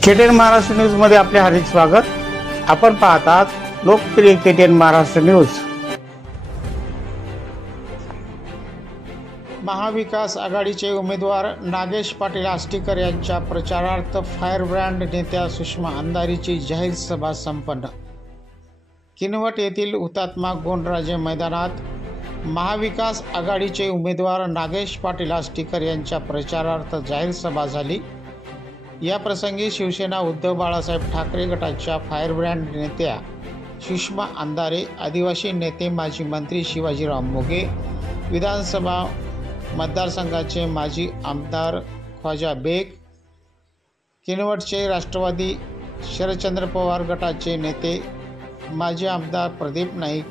KTN Maharashtra news मध्ये आपले हार्दिक स्वागत। आपण पाहतात लोकप्रिय KTN महाराष्ट्र न्यूज। महाविकास आघाडीचे उमेदवार नागेश पाटील आष्टीकर यांच्या प्रचारार्थ फायर ब्रँड नेत्या सुषमा अंधारीची जाहीर सभा संपन्न। किनवट येथील हुतात्मा गोंडराजे मैदानात महाविकास आघाडीचे उमेदवार नागेश पाटील आष्टीकर यांच्या प्रचारार्थ जाहीर सभा झाली। या प्रसंगी शिवसेना उद्धव बाळासाहेब ठाकरे गटाच्या फायर ब्रँड नेत्या सुषमा अंधारे, आदिवासी नेते माजी मंत्री शिवाजीराव मोघे, विधानसभा मतदारसंघाचे माजी आमदार ख्वाजा बेग, किनवटचे राष्ट्रवादी शरदचंद्र पवार गटाचे नेते माजी आमदार प्रदीप नाईक,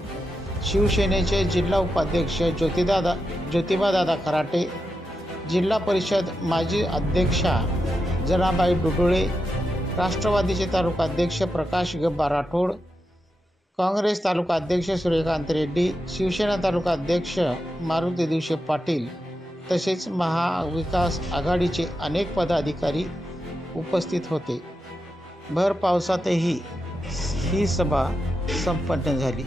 शिवसेनेचे जिल्हा उपाध्यक्ष ज्योतिबादादा खराटे, जिल्हा परिषद माजी अध्यक्षा जनाबाई डुडुळे, राष्ट्रवादीचे तालुका अध्यक्ष प्रकाश गब्बा राठोड, काँग्रेस तालुका अध्यक्ष सूर्यकांत रेड्डी, शिवसेना तालुका अध्यक्ष मारुती दिवशे पाटील तसेच महाविकास आघाडीचे अनेक पदाधिकारी उपस्थित होते। भर पावसातही ही सभा संपन्न झाली।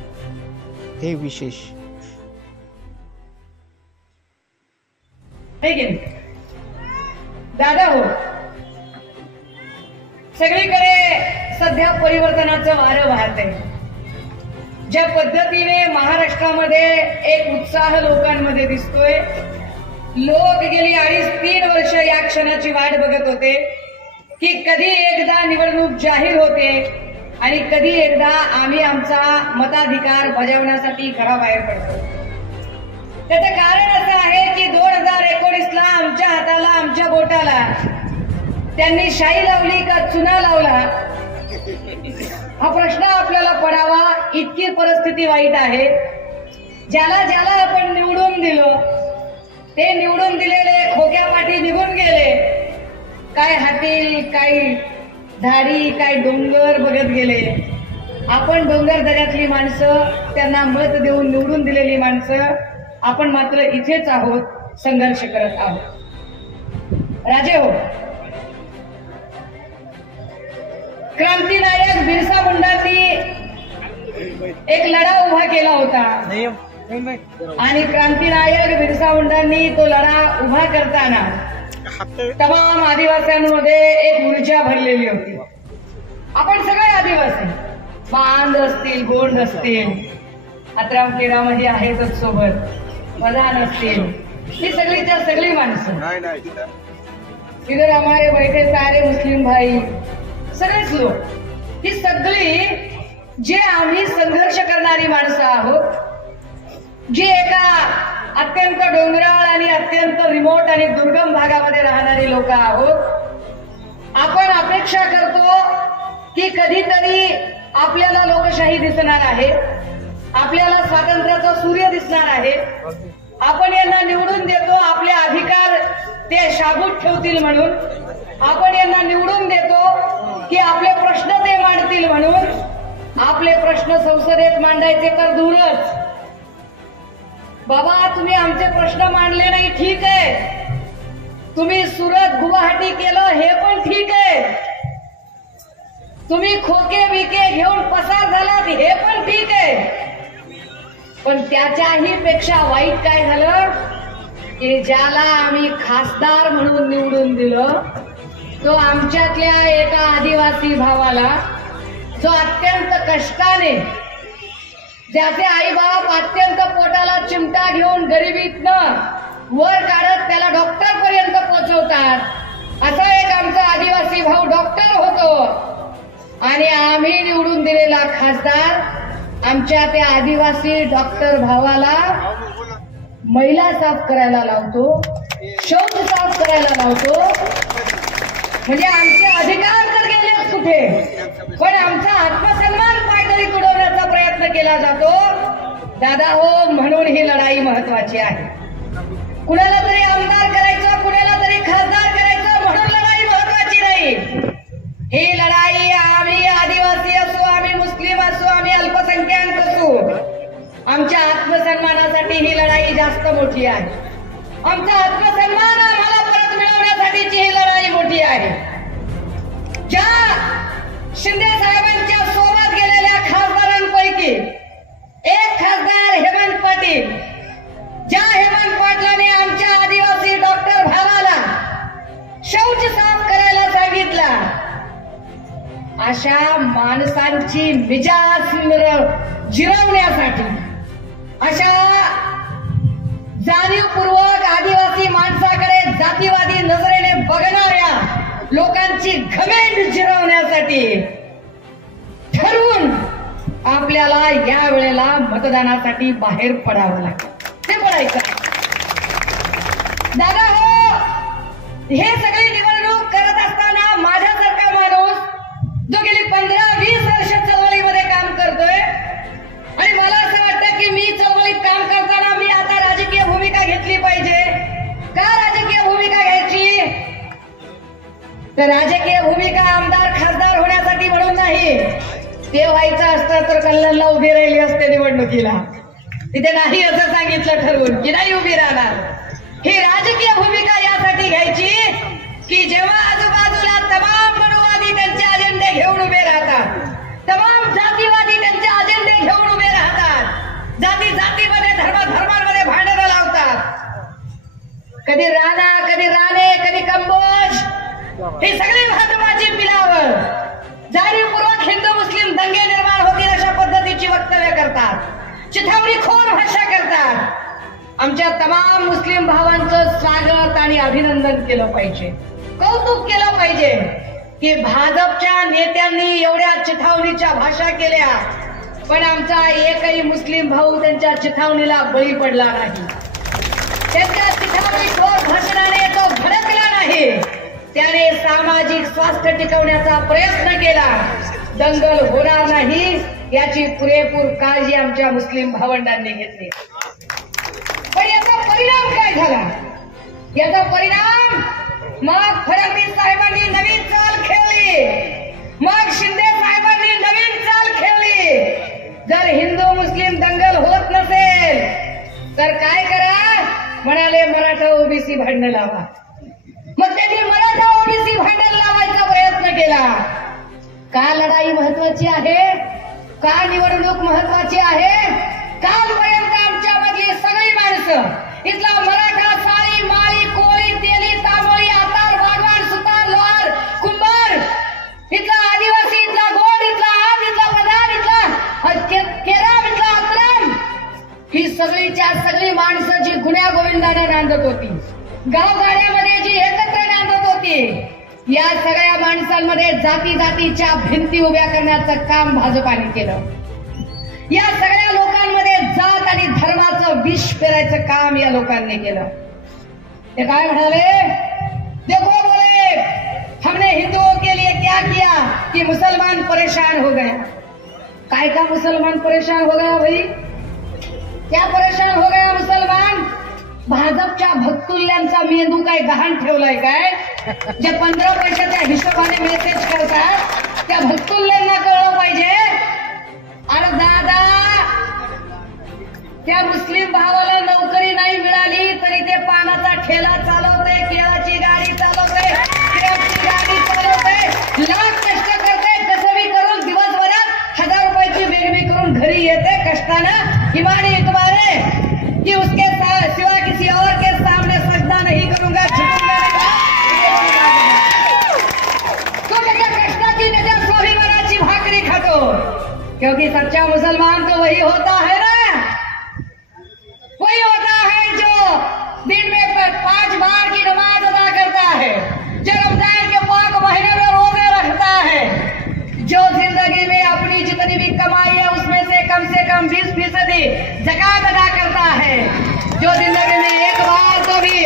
हे विशेष। दादा हो, सगळीकडे सध्या परिवर्तनाचं वारं वाहत आहे। ज्या पद्धतीने महाराष्ट्रामध्ये एक उत्साह लोकांमध्ये दिसतोय, लोक गेली 2.5-3 वर्ष या क्षणाची वाट बघत होते की कधी एकदा निवडणूक जाहीर होते आणि कधी एकदा आम्ही आमचा मताधिकार बजावण्यासाठी घराबाहेर पडतो। त्याचं कारण असं आहे की 2019ला आमच्या हाताला, आमच्या बोटाला त्यांनी शाई लावली का चुना लावला, हा प्रश्न आपल्याला पडावा इतकी परिस्थिती वाईट आहे। ज्याला ज्याला आपण निवडून दिलं ते निवडून दिलेले खोक्यापाठी निघून गेले, काय हाती, काय झाडी, काय डोंगर बघत गेले। आपण डोंगर दऱ्यातली माणसं, त्यांना मत देऊन निवडून दिलेली माणसं, आपण मात्र इथेच आहोत, संघर्ष करत आहोत। राजे हो, क्रांतिनायक बिरसा मुंडांनी एक लढा उभा केला होता आणि क्रांतिनायक बिरसा मुंडांनी तो लढा उभा करताना तमाम आदिवासींमध्ये एक ऊर्जा भरलेली होती। आपण सगळे आदिवासी, बांध असतील, गोंड असतील, अत्राम केरामध्ये आहेतच सोबत, प्रधान असतील, ही सगळीच्या सगळी माणसं, इधर हमारे बैठे सारे मुस्लिम भाई, सगळेच लोक, ही सगळी जे आम्ही संघर्ष करणारी माणसं आहोत, जी एका अत्यंत डोंगराळ आणि अत्यंत रिमोट आणि दुर्गम भागामध्ये राहणारी लोक आहोत। आपण अपेक्षा करतो की कधीतरी आपल्याला लोकशाही दिसणार आहे, आपल्याला स्वातंत्र्याचा सूर्य दिसणार आहे, आपण यांना निवडून देतो, आपले अधिकार ते शाबूत ठेवतील म्हणून, आपण यांना निवडून देतो की आपले प्रश्न ते मांडतील म्हणून। आपले प्रश्न संसदेत मांडायचे तर दूरच, बाबा तुम्ही आमचे प्रश्न मांडले नाही ठीक आहे, तुम्ही सुरत गुवाहाटी केलं हे पण ठीक आहे, तुम्ही खोके बिके घेऊन पसार झालात हे पण ठीक आहे, पण त्याच्याही पेक्षा वाईट काय झालं की ज्याला आम्ही खासदार म्हणून निवडून दिलं तो आमच्यातल्या एका आदिवासी भावाला, जो अत्यंत कष्टाने, ज्याचे आईबाप अत्यंत पोटाला चिमटा घेऊन गरिबीतनं वर काढत त्याला डॉक्टर पर्यंत पोहोचवतात, असा एक आमचा आदिवासी भाऊ डॉक्टर होतो आणि आम्ही निवडून दिलेला खासदार आमच्या त्या आदिवासी डॉक्टर भावाला महिला साफ करायला लावतो, शौच साफ करायला लावतो। म्हणजे आमचे अधिकार तर गेलेच कुठे, पण आमचा आत्मसन्मान काहीतरी तुडवण्याचा प्रयत्न केला जातो। दादा हो, म्हणून ही लढाई महत्वाची आहे। कुणाला तरी आमदार करायचं, कुणाला तरी खासदार करायचं म्हणून लढाई महत्वाची नाही। ही लढाई आम्ही आदिवासी असू, आम्ही मुस्लिम असू, आम्ही अल्पसंख्याक असू, आमच्या आत्मसन्मानासाठी ही लढाई जास्त मोठी आहे। आमचा आत्मसन्मान आम्हाला परत मिळवण्यासाठीची ही लढाई मोठी आहे। ज्या शिंदे साहेबांच्या सोबत गेलेल्या खासदारांपैकी एक खासदार हेमंत पाटील, ज्या हेमंत पाटलाने आमच्या आदिवासी डॉक्टर भावाला शौच साफ करायला सांगितला, अशा माणसांची मिजाज जिरवण्यासाठी, अशा जाणीवपूर्वक आदिवासी माणसाकडे जातीवादी नजरेने बघणाऱ्या लोकांची घमेंड जिरवण्यासाठी ठरवून आपल्याला या वेळेला मतदानासाठी बाहेर पडावं लागतं. ते पडायचं दादा हो. हे सगळी निवडणूक करत असताना माझ्यासारखा माणूस जो गेली 15-20 वर्ष चळवळीमध्ये काम करतोय, आणि मला असं वाटतं की मी चळवळीत काम करताना मी आता राजकीय भूमिका घेतली पाहिजे. का राजकीय भूमिका घ्यायची? तर राजकीय भूमिका आमदार खासदार होण्यासाठी म्हणून नाही. ते व्हायचं असतं तर कल्याणला उभी राहिली असते निवडणुकीला. तिथे नाही असं सांगितलं ठरवून की नाही उभी राहणार. ही राजकीय भूमिका यासाठी घ्यायची की जेव्हा आजूबाजूला तमाम मनुवादी त्यांचे अजेंडे घेऊन उभे राहतात, तमाम जातीवादी त्यांचे अजेंडे घेऊन उभे राहतात, जातीमध्ये धर्मांमध्ये भांडणं लावतात, कधी राणा, कधी राणे, कधी कंबोज, ही सगळी भाजपाची पिलावर जाणीवपूर्वक हिंदू मुस्लिम दंगे निर्माण होतील अशा पद्धतीची वक्तव्य करतात, चिथावणीखोर भाषा करतात. आमच्या तमाम मुस्लिम भावांचं स्वागत आणि अभिनंदन केलं पाहिजे, कौतुक केलं पाहिजे की भाजपच्या नेत्यांनी एवढ्या चिथावणीच्या भाषा केल्या, पण आमचा एकही मुस्लिम भाऊ त्यांच्या चिथावणीला बळी पडला नाही. त्यांच्या चिथावणीखोर भाषणाने तो भडकला नाही. त्याने सामाजिक स्वास्थ्य टिकवण्याचा प्रयत्न केला. दंगल होणार नाही याची पुरेपूर काळजी आमच्या मुस्लिम भावंडांनी घेतली. पण याचा परिणाम काय झाला? याचा परिणाम मग फडणवीस साहेबांनी नवीन चाल खेळली, मग शिंदे साहेबांनी नवीन चाल खेळली. जर हिंदू मुस्लिम दंगल होत नसेल तर काय करा? म्हणाले मराठा ओबीसी भांडण लावा. मग त्यांनी मराठा ओबीसी भांडण लावायचा प्रयत्न केला. का लढाई महत्वाची आहे? का निवडणूक महत्वाची आहे? कालपर्यंत आमच्या मधली सगळी माणसं, इथला मराठा, साळी, माळी, कोळी, तेली, तांबोळी, आतार, वाढवाण, सुतार, लोहार, कुंभार, इथला आदिवासी, इथला गोड, इथला आम, इथला पदार, इथला केराम, इथला अत्रम, ही सगळीच्या सगळी माणसं जी गुण्या गोविंदाने नांदत होती, गावगाड्यामध्ये जी एकत्र नांदत होती, या सगळ्या माणसांमध्ये जातीच्या भिंती उभ्या करण्याचं काम भाजपाने केलं. या सगळ्या लोकांमध्ये जात आणि धर्माचं विष पेरायचं काम या लोकांनी केलं. ते काय म्हणाले? देखो बोले हमने हिंदुओं के लिए क्या किया कि मुसलमान परेशान हो गया. काय का मुसलमान परेशान हो गया भाई? क्या परेशान हो गया मुसलमान? भाजपच्या भक्तुल्यांचा मेंदू काय गहाण ठेवलाय काय? जे 15 पैशाच्या हिशोबाने मेसेज करतात त्या भक्तुल्यांना कळलं पाहिजे. अरे दादा, त्या मुस्लिम भावाला नोकरी नाही मिळाली तरी ते पानाचा ठेला चालवते, केळाची गाडी चालवते, केळाची गाडी चालवते, लाख कष्ट करते, कसबी करून दिवसभरात 1000 रुपयाची बेगमी करून घरी येते कष्टानं, इमानी इतबारे कि उसके सिवा किसी और के सामने सजदा नहीं करूंगा, झुकूंगा नहीं. तो त्याच्या कष्टाची, त्याच्या स्वाभिमानाची भाकरी खातो. क्योंकि सच्चा मुसलमान तो वही होता है ना, वही होता है जो दिन में 5 बार की नमाज अदा करता है, जो रमजान के पाक महीने में रोजे रखता है, जो जिंदगी में अपनी जितनी भी कमाई है उसमें से कम 20% ज़कात अदा करता है, जो जिंदगी में एक बार तो भी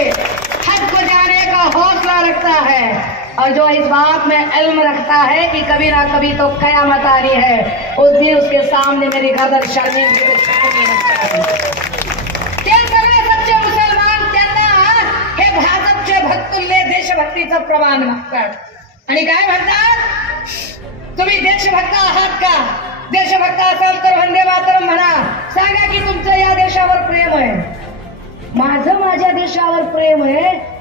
हज को जाने का हौसला रखता है, और जो इस बात में इल्म रखता है कि कभी ना कभी तो कयामत आ रही है, उस दिन उसके सामने मेरी गर्दन शर्मिंदगी. ते सगळे सच्चे मुसलमान त्यांना हे भाजपचे भक्तुल्ले देशभक्तीचं प्रमाण मागतात आणि काय म्हणतात? तुम्ही देशभक्त आहात का? देशभक्त असाल तर वंदे मातरम म्हणा. सांगा की तुमचं या देशावर प्रेम आहे. माझं माझ्या देशावर प्रेम आहे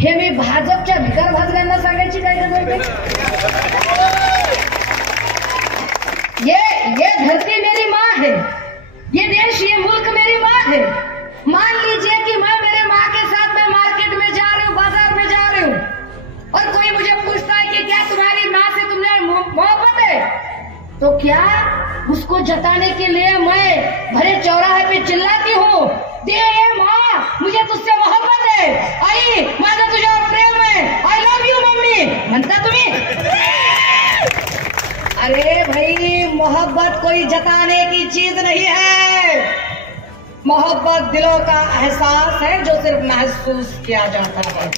हे मी भाजपच्या भिकार भाजल्यांना सांगायची काय गरज आहे? तो क्या उसको जताने के लिए मैं भरे चौराहे पे चिल्लाती हूँ, दे माँ मुझे तुझसे मोहब्बत है, आई माझा तुझ्यावर प्रेम है, आई लव यू मम्मी म्हणता तुम्ही? अरे भाई, मोहब्बत कोई जताने की चीज नहीं है, मोहब्बत दिलों का एहसास है जो सिर्फ महसूस किया जाता है।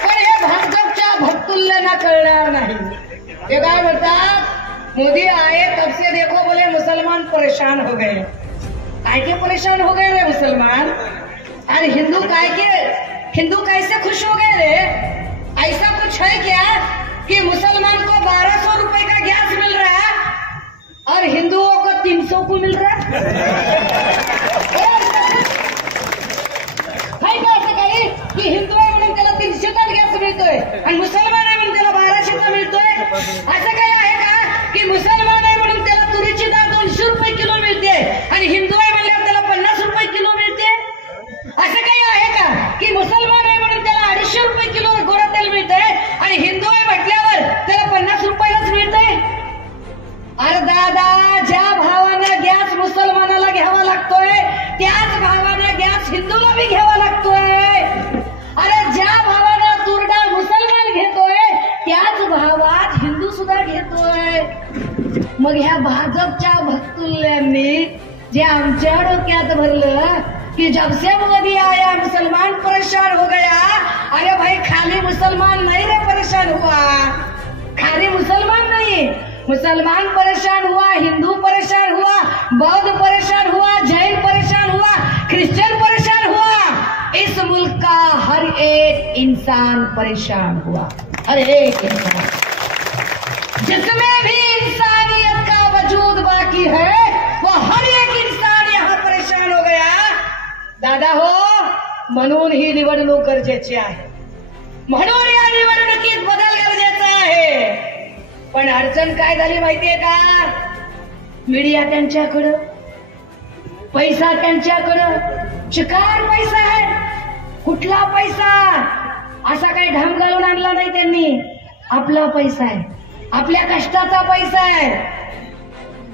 पण हे भाजपच्या भक्तुल्यांना कळणार नाही। ते काय म्हणतात, मोदी आए तब से देखो बोले मुसलमान परेशान हो गए। काय के परेशान हो गए रे मुसलमान? और हिंदू कैसे खुश हो गए रे? ऐसा कुछ है क्या कि मुसलमान को 1200 रुपए का गैस मिल रहा है और हिंदुओं को 300 को मिल रहा है? क्या असं काही की हिंदू आहे म्हणून त्याला 300 का गॅस मिळतोय आणि मुसलमान आहे म्हणून त्याला 1200 का मिळतोय? असं काही आहे का की मुसलमान आहे म्हणून त्याला तुरीची डाळ 200 रुपये किलो मिळते आणि हिंदू आहे म्हणल्यावर त्याला 50 रुपये किलो मिळते? असं काही आहे का की मुसलमान आहे म्हणून त्याला 250 रुपये किलो गोडा तेल मिळतंय आणि हिंदू आहे म्हटल्यावर त्याला 50 रुपयालाच मिळतंय? अरे दादा, ज्या भावानं गॅस मुसलमानाला घ्यावा लागतोय त्याच भावानं गॅस हिंदूला बी घ्यावा लागतोय। अरे ज्या भावानं तुरडा मुसलमान घेतोय त्याच भावात हिंदू सुद्धा घेतोय। मग ह्या भाजपच्या भक्तुल्यांनी जे आमच्या डोक्यात भरलं कि जब से मोदी आया मुसलमान परेशान हो गया। अरे भाई, खाली मुसलमान नहीं रे परेशान हुआ, खाली मुसलमान नहीं, मुसलमान परेशान हुआ, हिंदू परेशान हुआ, बौद्ध परेशान हुआ, जैन परेशान हुआ, क्रिश्चियन परेशान हुआ, इस मुल्क का हर एक इंसान परेशान हुआ, हर एक इंसान जिसमें भी इंसानियत का वजूद बाकी है वो हर एक इंसान यहाँ परेशान हो गया। दादा हो, म्हणून ही निवडणूक गरजेची आहे, म्हणून या निवडणुकीत बदल गरजेचा आहे। पण अडचण काय झाली माहितीये का? मीडिया त्यांच्याकडं, पैसा त्यांच्याकडं, चिकार पैसा आहे। कुठला पैसा? असा काही ढाम घालून आणला नाही त्यांनी, आपला पैसा आहे, आपल्या कष्टाचा पैसा आहे।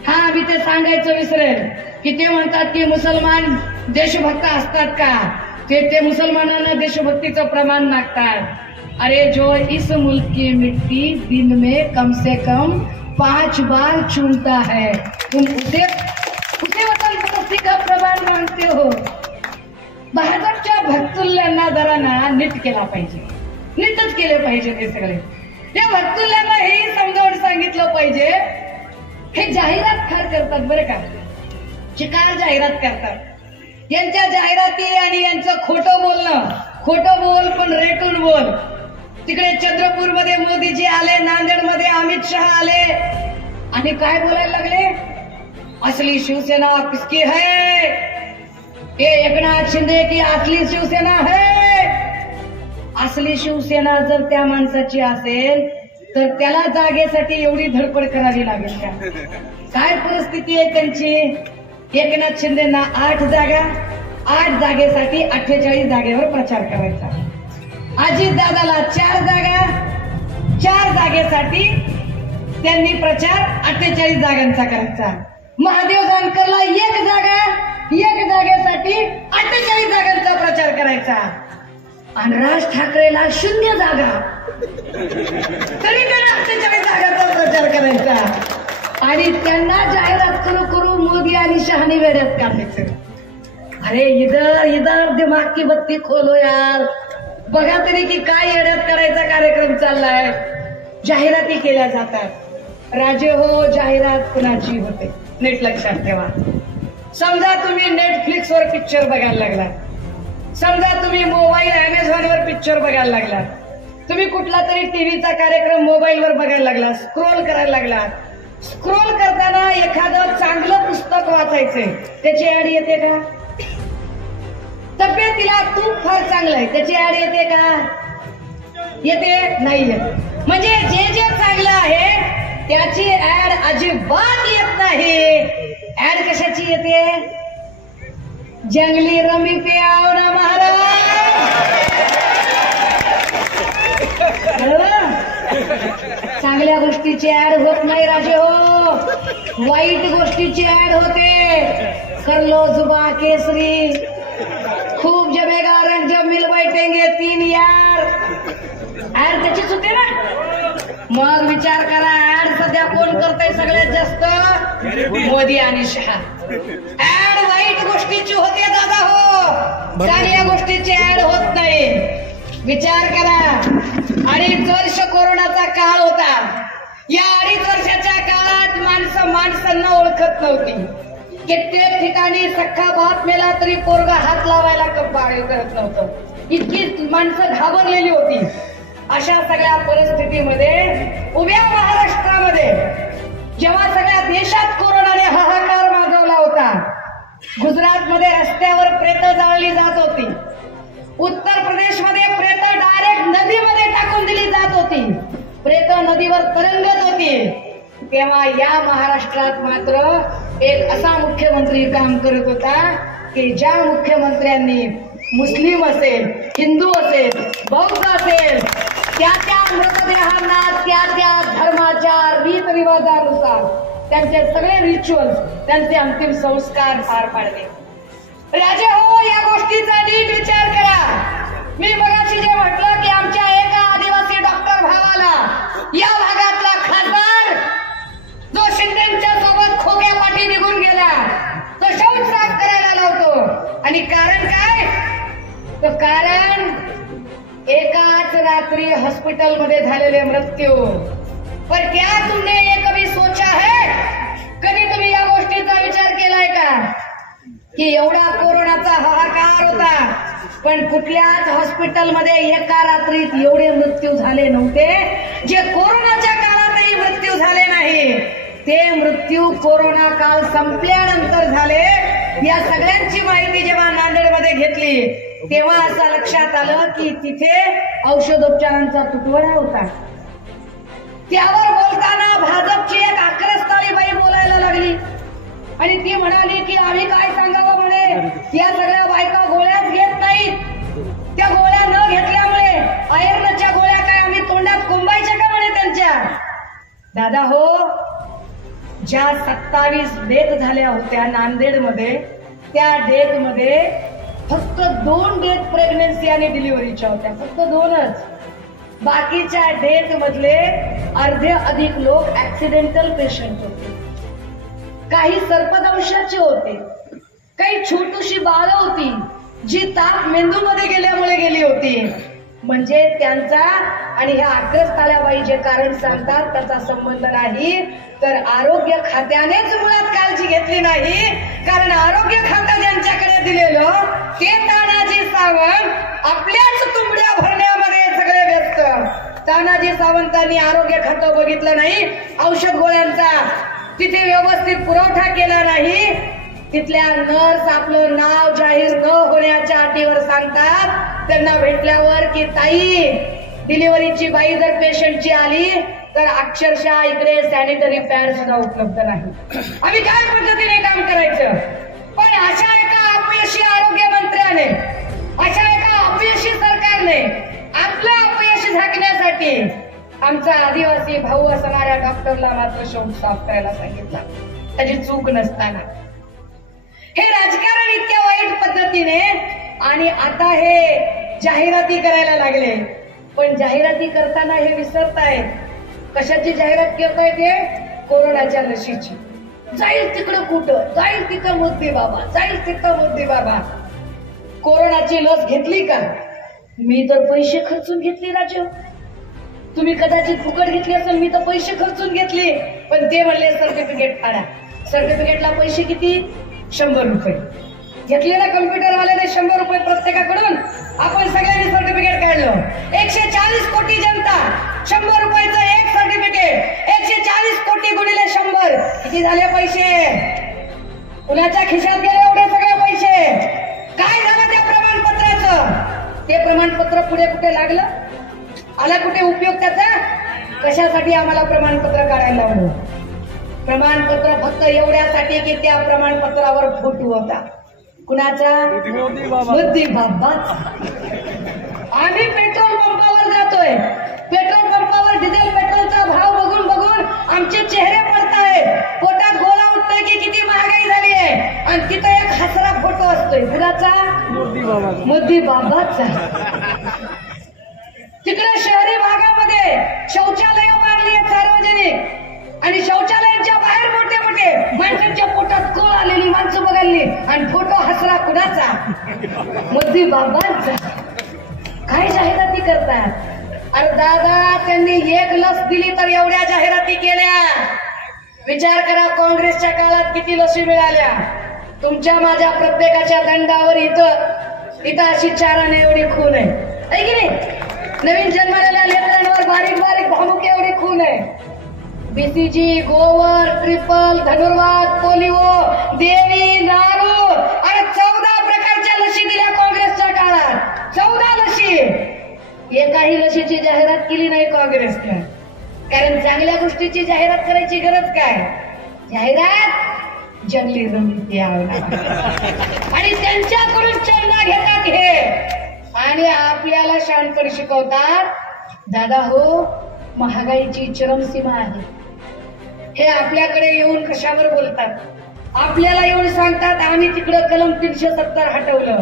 हा, मी ते सांगायचं विसरेल की ते म्हणतात की मुसलमान देशभक्त असतात का? ते मुसलमानांना देशभक्तीचं प्रमाण मागतात। अरे, जो इस मुल्क की मिट्टी दिन में कम से कम 5 बार चूमता है, तुम उसे वतन परस्ती का प्रमाण मानते हो? भाजपच्या भक्तुल्यांना जरा ना नीट केला पाहिजे, नीटच केले पाहिजे ते सगळे। त्या भक्तुल्यांना हे समजावून सांगितलं पाहिजे, हे जाहिरात फार करतात बरं का, चिकार जाहिरात करतात। यांच्या जाहिराती आणि यांचं खोटं बोलणं, खोटं बोल पण रेटून बोल। तिकडे चंद्रपूरमध्ये मोदीजी आले, नांदेडमध्ये अमित शहा आले आणि काय बोलायला लागले? असली शिवसेना किसकी है? ये एकनाथ शिंदे की असली शिवसेना है। असली शिवसेना जर त्या माणसाची असेल तर त्याला जागेसाठी एवढी धडपड करावी लागेल का? काय परिस्थिती आहे त्यांची? एकनाथ शिंदेना 8 जागा, 8 जागेसाठी 48 जागेवर प्रचार करायचा। अजित दादाला 4 जागा, 4 जागेसाठी त्यांनी प्रचार 48 जागांचा करायचा। महादेव जानकरला 1 जागा, 1 जागेसाठी 48 जागांचा प्रचार करायचा आणि राज ठाकरेला 0 जागा, तरी त्यांना 48 जागांचा प्रचार करायचा आणि त्यांना जाहिरात करू करू मोदी आणि शहानी वेड्यात काढायचं। अरे इधर दिमाग की बत्ती खोलो यार, बघा तरी की काय येड्यात करायचा कार्यक्रम चाललाय। जाहिराती केल्या जातात। राजे हो, जाहिरात कुणाची होते नीट लक्षात ठेवा। समजा तुम्ही नेटफ्लिक्सवर पिक्चर बघायला लागला, समजा तुम्ही मोबाईल अमेझॉनवर पिक्चर बघायला लागला, तुम्ही कुठला तरी टीव्हीचा कार्यक्रम मोबाईलवर बघायला लागला, स्क्रोल करायला लागला। स्क्रोल करताना एखादं चांगलं पुस्तक वाचायचंय, त्याची ऍड येते का? तब्येतीला तूप फार चांगलं आहे, त्याची ऍड येते का? येते? नाही येत। म्हणजे जे चांगलं आहे त्याची ऍड अजिबात येत नाही। ऍड कशाची येते? जंगली रमी पे आओ ना महाराज, चांगल्या चांगल्या गोष्टीची ऍड होत नाही राजे हो, वाईट गोष्टीची ऍड होते। कर लो जुबा केसरी, खूब जमेगा रंग जब मिल बैठेंगे तीन यार, ऍड त्याचीच होते ना। मग विचार करा, ऍड सध्या कोण करतय सगळ्यात जास्त? मोदी आणि शहा। ऍड वाईट गोष्टीची होते दादा हो, चांगल्या गोष्टीची ऍड होत नाही। विचार करा, 2.5 वर्ष कोरोनाचा काळ होता। या 2.5 वर्षाच्या काळात माणसं माणसांना ओळखत नव्हती। कित्येक ठिकाणी सख्खा बाप मेला तरी पोरगा हात लावायला कपाळ करत नव्हतं, इतकी माणसं घाबरलेली होती। अशा सगळ्या परिस्थितीमध्ये उभ्या महाराष्ट्रामध्ये जेव्हा सगळ्या देशात कोरोनाने हाहाकार माजवला होता, गुजरातमध्ये रस्त्यावर प्रेत जाळली जात होती, उत्तर प्रदेशमध्ये प्रेत डायरेक्ट नदीमध्ये टाकून दिली जात होती, प्रेत नदीवर तरंगत होती, तेव्हा या महाराष्ट्रात मात्र एक असा मुख्यमंत्री काम करत होता की ज्या मुख्यमंत्र्यांनी मुस्लिम असेल, हिंदू असेल, बौद्ध असेल, त्या मृतदेहांना त्या धर्माच्या रीतरिवाजानुसार त्यांचे सगळे रिच्युअल्स, त्यांचे अंतिम संस्कार पार पाडले। राजे हो, या गोष्टीचा नीट विचार करा। मी मगाशी जे म्हटलं की आमच्या एका आदिवासी डॉक्टर भावाला या भागातला खासदार जो शिंदेच्या सोबत खोक्या पाठी निघून गेला, तो शौच साफ करायला लावतो, आणि कारण काय? तो कारण एकाच रात्री हॉस्पिटल मध्ये झालेले मृत्यू। पर क्या तुमने ये कभी सोचा है, कधी तुम्ही या गोष्टीचा विचार केलाय का की एवढा कोरोनाचा हाहाकार होता, पण कुठल्याच हॉस्पिटलमध्ये एका रात्रीत एवढे मृत्यू झाले नव्हते, जे कोरोनाच्या काळातही मृत्यू झाले नाही ते मृत्यू कोरोना काळ संपल्यानंतर झाले। या सगळ्यांची माहिती जेव्हा नांदेडमध्ये घेतली तेव्हा असं लक्षात आलं की तिथे औषधोपचारांचा तुटवडा होता। त्यावर बोलताना भाजपची एक आक्रस्ताळी बाई बोलायला लागली आणि ती म्हणाली की आम्ही काय सांगावं म्हणे, या सगळ्या बायका गोळ्याच घेत नाहीत, त्या गोळ्या न घेतल्यामुळे आयर्नच्या गोळ्या काय आम्ही तोंडात कोंबायच्या का म्हणे त्यांच्या। दादा हो, ज्या 27 डेथ झाल्या होत्या नांदेडमध्ये, त्या डेथ मध्ये फक्त 2 डेथ प्रेग्नन्सी आणि डिलिव्हरीच्या होत्या, फक्त 2च। बाकीच्या डेथ मधले अर्धे अधिक लोक ऍक्सिडेंटल पेशंट होते, काही सर्पदंशाचे होते, काही छोटीशी बाळ होती जी ताप मेंदूमध्ये गेल्यामुळे गेली होती। म्हणजे त्यांचा आणि ह्या आक्रस्ताळ्याबाई जे कारण सांगतात त्याचा संबंध नाही, तर आरोग्य खात्यानेच मुळात काळजी घेतली नाही। कारण आरोग्य खातं ज्यांच्याकडे दिलेलं ते तानाजी सावंत आपल्याच तुंबड्या भरण्यामध्ये सगळे व्यस्त। तानाजी सावंतांनी आरोग्य खातं बघितलं नाही, औषध गोळ्यांचा तिथे व्यवस्थित पुरवठा केला नाही, तिथल्या नर्स आपलं नाव जाहीर न होण्याच्या अटीवर सांगतात त्यांना भेटल्यावर की ताई, डिलिव्हरीची बाई जर पेशंटची आली तर अक्षरशः इकडे सॅनिटरी पॅड सुद्धा उपलब्ध नाही, आम्ही काय पद्धतीने काम करायचं। पण अशा एका अपयशी आरोग्य मंत्र्याने, अशा एका अपयशी सरकारने आपलं अपयश झाकण्यासाठी आमचा आदिवासी भाऊ असणाऱ्या डॉक्टरला मात्र शौच साफ करायला सांगितला, त्याची चूक नसताना। हे राजकारण इतक्या वाईट पद्धतीने, आणि आता हे जाहिराती करायला लागले, पण जाहिराती करताना हे विसरताय कशाची जाहिरात करताय ते? कोरोनाच्या लशीची। जाईल तिकडं कुठं, जाईल तिथं मोदी बाबा, जाईल तिथं मोदी बाबा। कोरोनाची लस घेतली का? मी तर पैसे खर्चून घेतली राजू, तुम्ही कदाचित फुकट घेतली असेल, मी तर पैसे खर्चून घेतले। पण ते म्हणले सर्टिफिकेट काढा। सर्टिफिकेटला पैसे किती? 100 रुपये घेतले ना कम्प्युटरवाल्याने, 100 रुपये प्रत्येकाकडून। आपण सगळ्यांनी सर्टिफिकेट काढलं, 140 कोटी जनता, 100 रुपयाचं एक सर्टिफिकेट, 140 कोटी गुणिले 100 किती झाले पैसे? कुणाच्या खिशात गेले एवढे सगळे पैसे? काय झालं त्या प्रमाणपत्राचं? ते प्रमाणपत्र पुढे कुठे लागलं? आला कुठे उपयोग त्याचा? कशासाठी आम्हाला प्रमाणपत्र काढायला लावलं? प्रमाणपत्र फक्त एवढ्यासाठी की त्या प्रमाणपत्रावर फोटो होता कुणाचा? मोदी बाबाचा। आम्ही पेट्रोल पंपावर जातोय, पेट्रोल पंपावर डिझेल पेट्रोलचा भाव बघून दिली तर एवढ्या जाहिराती केल्या. विचार करा काँग्रेसच्या काळात किती लशी मिळाल्या. तुमच्या माझ्या प्रत्येकाच्या दंडावर इथं अशी चाराने एवढी खून आहे की नाही. नवीन जन्मलेल्या लेकरांवर बारीक बारीक धामुके एवढी खून आहे. बीसीजी, गोवर, ट्रिपल, धनुर्वात, पोलिओ, देवी, नारू आणि 14 प्रकारच्या लशी दिल्या काँग्रेसच्या काळात. 14 लशी. एकाही लशीची जाहिरात केली नाही काँग्रेसनं. कारण चांगल्या गोष्टीची जाहिरात करायची गरज काय. जाहिरात जंगली जमिनी आणि त्यांच्याकडून चंदा घेतात हे आणि आपल्याला शाणपण शिकवतात. दादा हो, महागाईची चरमसीमा आहे. हे आपल्याकडे येऊन कशावर बोलतात. आपल्याला येऊन सांगतात आम्ही तिकडं कलम 370 हटवलं.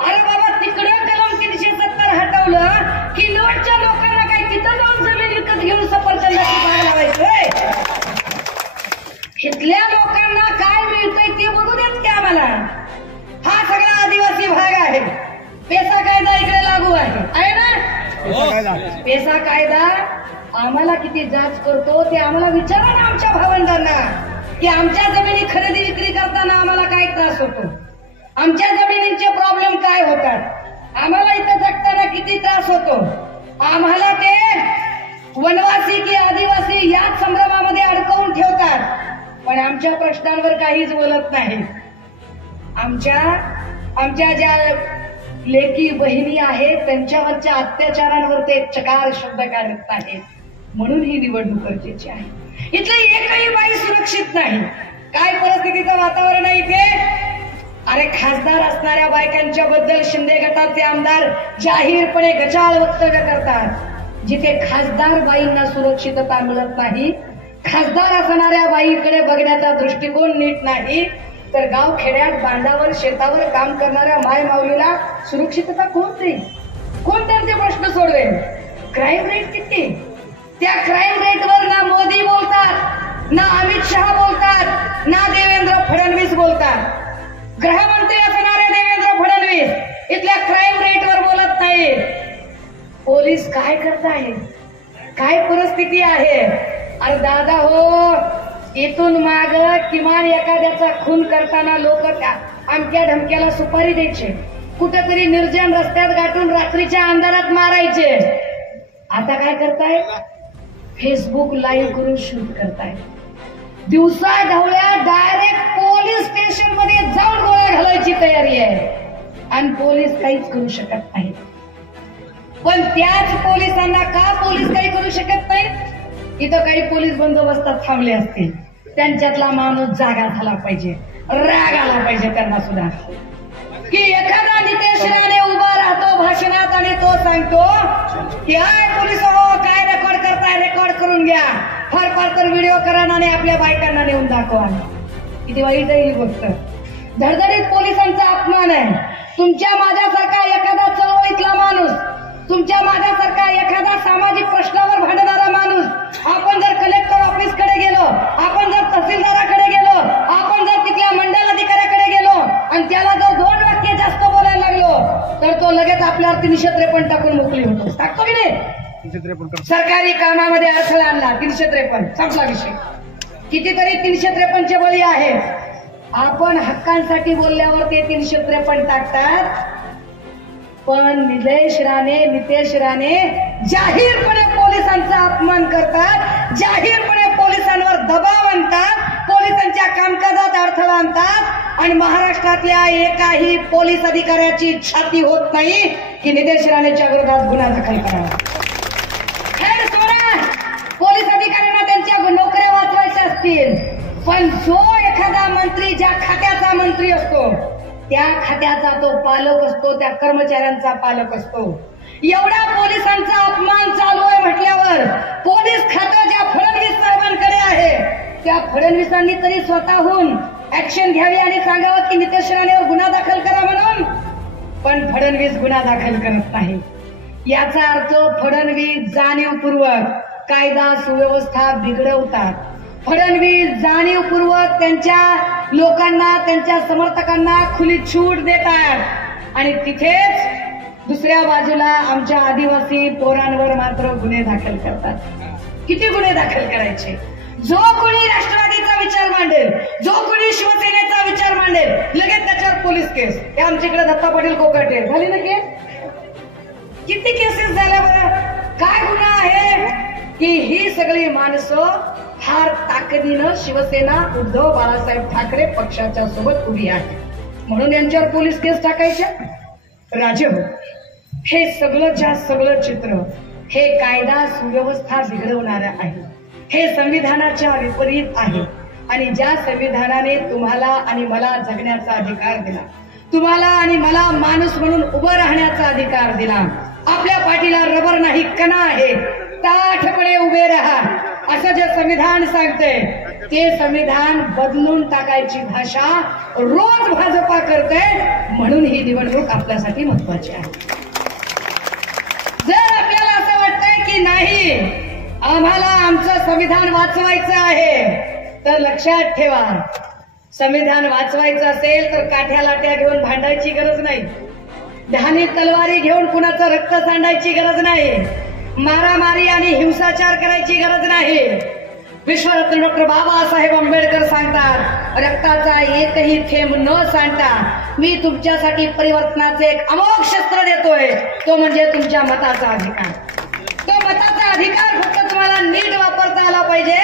अरे बाबा, तिकडं कलम 370 हटवलं की लोटच्या लोकांना काही तिथं जाऊन जमीन विकत घेऊन सफरचंदाची बाग लावायचंय. इथल्या लोकांना काय मिळतंय ते बघू देत की आम्हाला. हा सगळा आदिवासी भाग आहे. पेसा कायदा इकडे लागू आहे ना. पेसा कायदा आम्हाला किती जाच करतो ते आम्हाला विचारा ना आमच्या भावंडांना की आमच्या जमिनी खरेदी विक्री करताना आम्हाला काय त्रास होतो. आमच्या जमिनींचे प्रॉब्लेम काय होतात. आम्हाला इथं जगताना किती त्रास होतो. आम्हाला ते वनवासी की आदिवासी याच संभ्रमामध्ये अडकवून ठेवतात. पण आमच्या प्रश्नांवर काहीच बोलत नाही. आमच्या ज्या लेकी बहिणी आहेत त्यांच्यावरच्या अत्याचारांवर ते चकार शब्द काढत नाहीत. म्हणून ही निवडणूक गरजेची आहे. इथली एकही बाई सुरक्षित नाही. काय परिस्थितीचं वातावरण आहे इथे. अरे खासदार असणाऱ्या बायकांच्या बद्दल शिंदे गटाचे आमदार जाहीरपणे गचाळ वक्तव्य करतात. जिथे खासदार बाईंना सुरक्षितता मिळत नाही, खासदार असणाऱ्या बाईकडे बघण्याचा दृष्टिकोन नीट नाही, तर गाव खेड्यात बांधावर शेतावर काम करणाऱ्या माय माऊलीला सुरक्षितता कोण देईल. कोण त्यांचे प्रश्न सोडवेल. क्राईम रेट किती. त्या क्राईम रेटवर ना मोदी बोलतात, ना अमित शहा बोलतात, ना देवेंद्र फडणवीस बोलतात. गृहमंत्री असणारे देवेंद्र फडणवीस इथल्या क्राईम रेटवर बोलत नाही. पोलीस काय करताय, काय परिस्थिती आहे. अरे दादा हो, इथून माग किमान एखाद्याचा खून करताना लोक अमक्या ढमक्याला सुपारी द्यायचे, कुठेतरी निर्जन रस्त्यात गाठून रात्रीच्या अंधारात मारायचे. आता काय करताय, फेसबुक लाईव्ह करून शूट करताय. दिवसा ढवळ्या डायरेक्ट पोलीस स्टेशन मध्ये जाऊन गोळ्या घालायची तयारी आहे आणि पोलीस काहीच करू शकत नाही. पण त्याच पोलिसांना का पोलीस काही करू शकत नाही. इथं काही पोलीस बंदोबस्तात थांबले असतील, त्यांच्यातला माणूस जागा झाला पाहिजे, राग आला पाहिजे त्यांना सुद्धा की एखादा नितेश राणे उभा राहतो भाषणात आणि तो सांगतो की आय पोलीस हो काय रेकॉर्ड करताय, रेकॉर्ड करून घ्या, फार फार तर व्हिडिओ करा आणि आपल्या बायकांना नेऊन दाखवा. किती वाईट आहे ही गोष्ट. धडधडीत पोलिसांचा अपमान आहे. तुमच्या माझ्यासारखा एखादा चळवळीतला माणूस, तुमच्या माझ्यासारखा एखादा सामाजिक प्रश्नावर भांडणारा माणूस, आपण जर कलेक्टर ऑफिसकडे गेलो, आपण जर तहसीलदाराकडे गेलो, आपण जर तिथल्या मंडल अधिकाऱ्याकडे गेलो आणि त्याला जर 2 वाक्य जास्त बोलायला लागलो तर तो लगेच आपल्यावर 353 टाकून मोकळी होतो. टाकतो की नाही. सरकारी कामामध्ये अडथळा आणला 353 संपला विषय. कितीतरी 353 चे बळी आहेत. आपण हक्कांसाठी बोलल्यावर ते 353 टाकतात. पण नितेश राणे जाहीरपणे पोलिसांचा अपमान करतात, जाहीरपणे पोलिसांवर दबाव आणतात, पोलिसांच्या कामकाजात अडथळा आणतात आणि महाराष्ट्रातल्या एकाही पोलीस अधिकाऱ्याची छाती होत नाही की नितेश राणेच्या विरोधात गुन्हा दाखल करावा. पोलीस अधिकाऱ्यांना त्यांच्या नोकऱ्या वाचवायच्या असतील, पण जो एखादा मंत्री ज्या खात्याचा मंत्री असतो त्या खात्याचा तो पालक असतो, त्या कर्मचाऱ्यांचा पालक असतो. एवढा पोलिसांचा अपमान चालू आहे म्हटल्यावर पोलीस खातं ज्या फडणवीस साहेबांकडे आहे त्या फडणवीसांनी तरी स्वतःहून ऍक्शन घ्यावी आणि सांगावं की नितेश राणेवर गुन्हा दाखल करा म्हणून. पण फडणवीस गुन्हा दाखल करत नाही. याचा अर्थ फडणवीस जाणीवपूर्वक कायदा सुव्यवस्था बिघडवतात. फडणवीस जाणीवपूर्वक त्यांच्या लोकांना, त्यांच्या समर्थकांना खुली छूट देतात आणि तिथेच दुसऱ्या बाजूला आमच्या आदिवासी पोरांवर मात्र गुन्हे दाखल करतात. किती गुन्हे दाखल करायचे. जो कोणी राष्ट्रवादीचा विचार मांडेल, जो कोणी शिवसेनेचा विचार मांडेल, लगेच त्याच्यावर पोलीस केस. हे आमच्याकडे दत्ता पाटील कोकाटे झाली ना केस. किती केसेस झाल्या बरं. काय गुन्हा आहे की ही सगळी माणसं फार ताकदीनं शिवसेना उद्धव बाळासाहेब ठाकरे पक्षाच्या सोबत उभी आहे म्हणून यांच्यावर पोलीस केस टाकायच्या. राजे हो, हे सगळंच्या सगळं चित्र हे कायदा सुव्यवस्था बिघडवणारं आहे. हे संविधानाच्या विपरीत आहे. आणि ज्या संविधानाने तुम्हाला आणि मला जगण्याचा अधिकार दिला, तुम्हाला आणि मला माणूस म्हणून उभं राहण्याचा अधिकार दिला, आपल्या पाठीला रबर नाही कणा आहे, ताठपणे उभे राहा असं जे संविधान सांगते, ते संविधान बदलून टाकायची भाषा रोज भाजपा करते. म्हणून ही निवडणूक आपल्यासाठी महत्वाची आहे. जर आपल्याला असं वाटतंय की नाही आम्हाला आमचं संविधान वाचवायचं आहे, तर लक्षात ठेवा, संविधान वाचवायचं असेल तर काठ्या लाट्या घेऊन भांडायची गरज नाही, धानी तलवारी घेऊन कुणाचं रक्त सांडायची गरज नाही, मारामारी आणि हिंसाचार करायची गरज नाही. विश्वरत्न डॉक्टर बाबासाहेब आंबेडकर सांगतात, रक्ताचा एकही थेंब न सांडता मी तुमच्यासाठी परिवर्तनाचे एक अमोघ शस्त्र देतोय, तो म्हणजे तुमच्या मताचा अधिकार. तो मताचा अधिकार फक्त तुम्हाला नीट वापरता आला पाहिजे.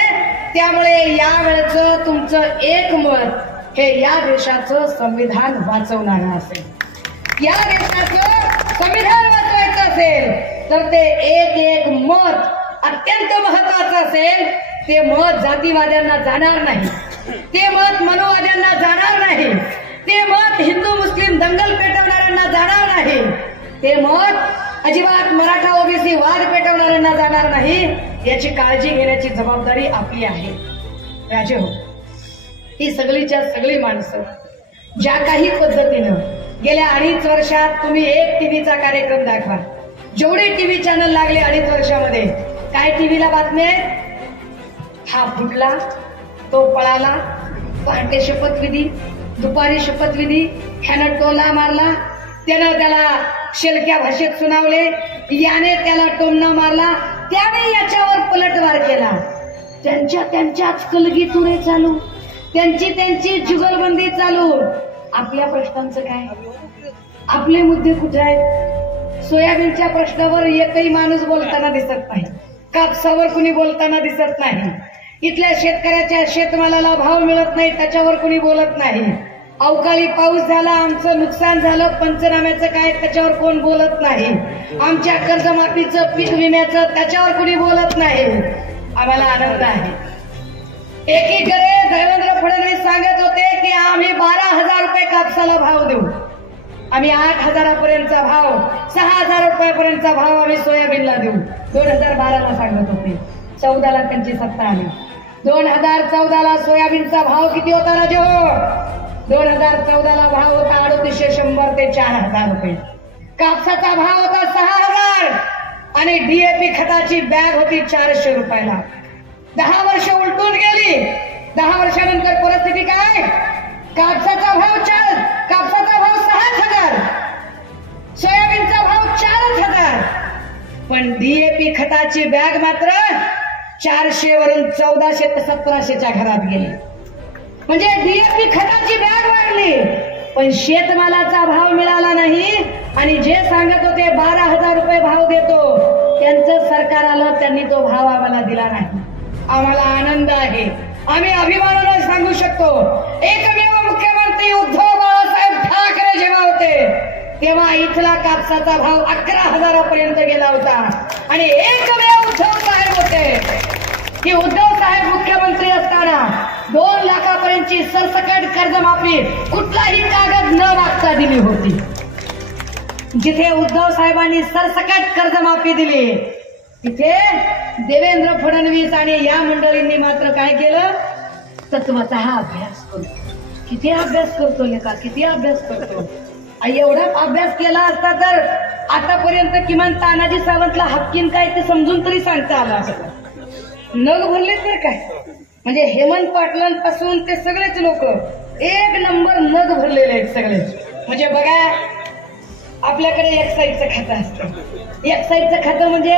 त्यामुळे यावेळेचं तुमचं एक मत हे या देशाचं संविधान वाचवणारं असेल. या देशाचं संविधान वाचवायचं असेल तर ते एक एक मत अत्यंत महत्वाचं असेल. ते मत जातीवाद्यांना जाणार नाही, ते मत मनुवाद्यांना जाणार नाही, ते मत हिंदू मुस्लिम दंगल पेटवणाऱ्यांना जाणार नाही, ते मत अजिबात मराठा ओबीसी वाद पेटवणाऱ्यांना जाणार नाही. याची काळजी घेण्याची जबाबदारी आपली आहे. राजे हो, ही सगळीच्या सगळी माणसं ज्या काही पद्धतीनं गेल्या 2.5 वर्षात तुम्ही एक टीव्हीचा कार्यक्रम दाखवा, जेवढे टीव्ही चॅनल लागले 2.5 वर्षामध्ये, काय टीव्हीला बातम्या आहेत? हा फुटला, तो पळाला, पहाटे शपथविधी, दुपारी शपथविधी, ह्यानं टोला मारला, त्यानं त्याला शेलक्या भाषेत सुनावले, याने त्याला टोमणा मारला, त्याने याच्यावर पलटवार केला. त्यांच्याच कलगीतुरे चालू, त्यांची जुगलबंदी चालू. आपल्या प्रश्नांचं काय? आपले मुद्दे कुठे आहेत? सोयाबीनच्या प्रश्नावर एकही माणूस बोलताना दिसत नाही, कापसावर कुणी बोलताना दिसत नाही, इथल्या शेतकऱ्याच्या शेतमालाला भाव मिळत नाही त्याच्यावर कुणी बोलत नाही, अवकाळी पाऊस झाला, आमचं नुकसान झालं, पंचनाम्याचं काय त्याच्यावर कोण बोलत नाही, आमच्या कर्जमाफीचं, पीक विम्याचं त्याच्यावर कुणी बोलत नाही. आम्हाला आनंद आहे. एकीकडे देवेंद्र फडणवीस सांगत होते की आम्ही 12,000 रुपये कापसाला भाव देऊ, आम्ही 8,000पर्यंतचा भाव, 6,000 रुपयापर्यंतचा भाव आम्ही सोयाबीनला देऊ. 2012ला सांगत होते, 14ला त्यांची सत्ता आली. 2014ला सोयाबीनचा भाव किती होता राजो? 2014ला भाव होता 3800 ते 4,000 रुपये. कापसाचा भाव होता 6,000 आणि डीएपी खताची बॅग होती 400 रुपयाला. 10 वर्ष उलटून गेली. 10 वर्षानंतर परिस्थिती काय? कापसाचा भाव 6,000, सोयाबीनचा भाव 4,000, पण डीएपी खताची बॅग मात्र 400 वरून 1400 ते 1700च्या घरात गेली. म्हणजे डीएपी खताची बॅग वाढली पण शेतमालाचा भाव मिळाला नाही. आणि जे सांगत होते 12,000 रुपये भाव देतो, त्यांचं सरकार आलं, त्यांनी तो भाव आम्हाला दिला नाही. आम्हाला आनंद आहे, आम्ही अभिमानाने सांगू शकतो, एकमेव मुख्यमंत्री उद्धव बाळासाहेब ठाकरे जेव्हा होते तेव्हा इथला कापसाचा भाव 11,000पर्यंत गेला होता. आणि एकमेव उद्धव साहेब होते की उद्धव साहेब मुख्यमंत्री असताना 2 लाखापर्यंतची सरसकट कर्जमाफी कुठलाही कागद न मागता दिली होती. जिथे उद्धव साहेबांनी सरसकट कर्जमाफी दिली तिथे देवेंद्र फडणवीस आणि या मंडळींनी मात्र काय केलं? तत्वतः अभ्यास करतो. किती अभ्यास करतो लेका, किती अभ्यास करतो. एवढा अभ्यास केला असता तर आतापर्यंत किमान तानाजी सावंतला हक्कीन काय ते समजून तरी सांगता आलं असतं. नग भरले तर काय, म्हणजे हेमंत पाटलांपासून ते सगळेच लोक एक नंबर नग भरलेले आहेत सगळे. म्हणजे बघा, आपल्याकडे एक्साईजचं खातं असतं. एक्साईजचं खातं म्हणजे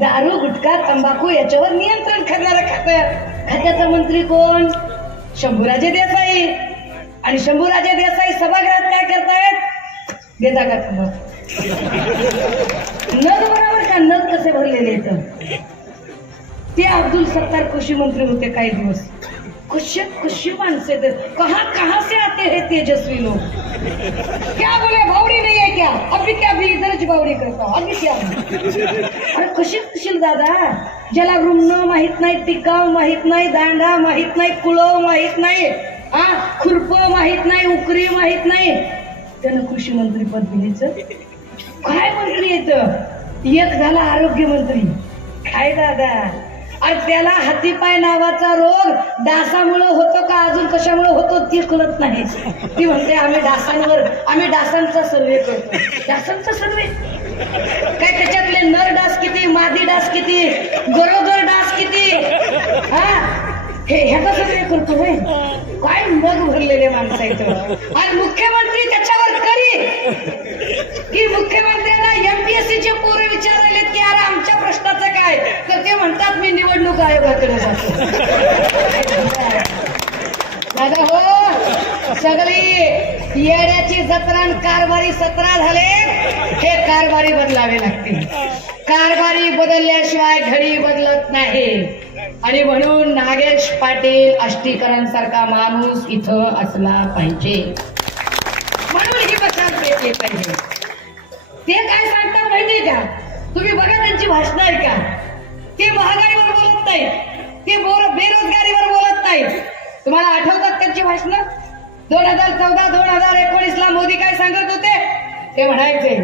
दारू गुटखा तंबाखू याच्यावर नियंत्रण करणारा खात्याचा मंत्री कोण? शंभूराजे देसाई. आणि शंभूराजे देसाई सभागृहात काय करतायत? देता का तंबाखू? नग बरोबर का? नग कसे भरलेले ते अब्दुल सत्तार कृषी मंत्री होते काही दिवस. खुशी मानसे कहाँ से आते हैं तेजस्वी लोग? क्या बोले बावड़ी नहीं है क्या? अभी क्या भी इधरच बावड़ी करता हूँ. अभी क्या? अरे खुशील दादा, ज्याला रुमणं माहित नाही, टिकाव माहित नाही, दांडा माहित नाही, कुळव माहित नाही, खुरप माहित नाही, उकरी माहित नाही, त्यानं कृषी मंत्री पद दिलीच. काय मंत्री येत? एक झाला आरोग्य मंत्री. काय दादा, अरे त्याला हातीपाय नावाचा रोग डासामुळे होतो का अजून कशामुळे होतो ते कळत नाही. ती म्हणते आम्ही डासांचा सर्वे करतो. डासांचा सर्वे काय? त्याच्यातले नर डास किती, मादी डास किती, गरोदर डास किती, ह्याचा सर्वे करतो. होय काय मग भरलेले माणसं येतो. आणि मुख्यमंत्री त्याच्यावर करी की मुख्यमंत्र्यांना एमपीएससीचे पोरं विचारलेत की अरे आमच्या प्रश्नाचं काय? तर ते म्हणतात मी निवडणूक आयोगाकडे जातो. दादा हो, सगळी येण्याची जत्रा कारभारी 17 झाले. हे कारभारी बदलावे लागतील. कारभारी बदलल्याशिवाय घडी बदलत नाही. आणि म्हणून नागेश पाटील आष्टीकरांसारखा माणूस इथं असला पाहिजे. म्हणून ही पक्षात भेटली पाहिजे. ते काय सांगतात माहिती का? तुम्ही बघा त्यांची भाषणं आहे का? ते महागाईवर बोलत नाहीत, ते बेरोजगारीवर बोलत नाहीत. तुम्हाला आठवतात त्यांची भाषणं? 2014 2019 ला मोदी काय सांगत होते? ते म्हणायचे,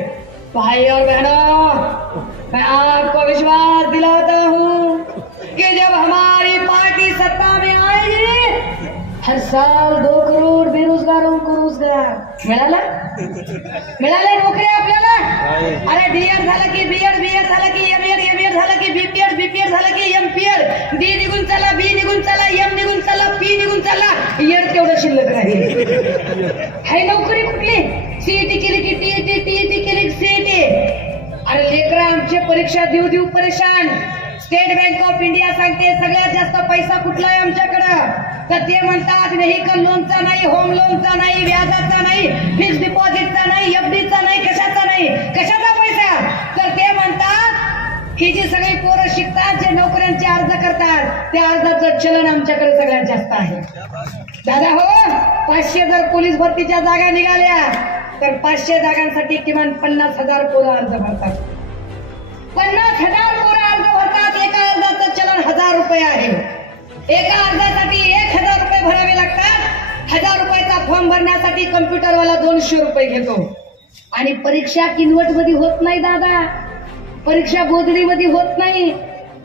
भाई और बहनों, मैं आपको विश्वास दिलाता हूँ कि जब हमारी पार्टी सत्ता में आएगी हर साल 2 करोड़ बेरोजगारों को रोजगार मिळाले नोकऱ्या आपल्याला. अरे डीएड झालं की बीएड झालं की एमएड झालं की बीपीएड झालं की एमपीएड, डी निघून चला, बी निघून चला, एम निघून चला, पी निघून चला, एड तेवढं शिल्लक राहील. हाय नोकरी कुठली? सीईटी केली की टीईटी केली की सीईटी. अरे लेकरं आमचे परीक्षा देऊ परेशान. स्टेट बँक ऑफ इंडिया सांगते सगळ्यात जास्त पैसा कुठला आहे आमच्याकडं? तर ते म्हणतात व्हेकल लोनचा नाही, होम लोनचा नाही, व्याजाचा नाही, फिक्स डिपॉझिटचा नाही, एफडीचा नाही, कशाचा नाही. कशाचा पैसा? तर ते म्हणतात ही जी सगळी पोरं शिकतात, जे नोकऱ्यांचे अर्ज करतात, त्या अर्जाचं चलन आमच्याकडे सगळ्यात जास्त आहे. दादा हो, 500 जर पोलीस भरतीच्या जागा निघाल्या तर 500 जागांसाठी किमान 50,000 पोरं अर्ज भरतात. 50,000 पोरं अर्ज भरतात. एका अर्जाचं चलन 1000 रुपये आहे. एका अर्जासाठी 1000 रुपये भरावे लागतात. 1000 रुपयाचा फॉर्म भरण्यासाठी कम्प्युटरवाला 200 रुपये घेतो. आणि परीक्षा किनवट मध्ये होत नाही दादा, परीक्षा बोधडीमध्ये होत नाही,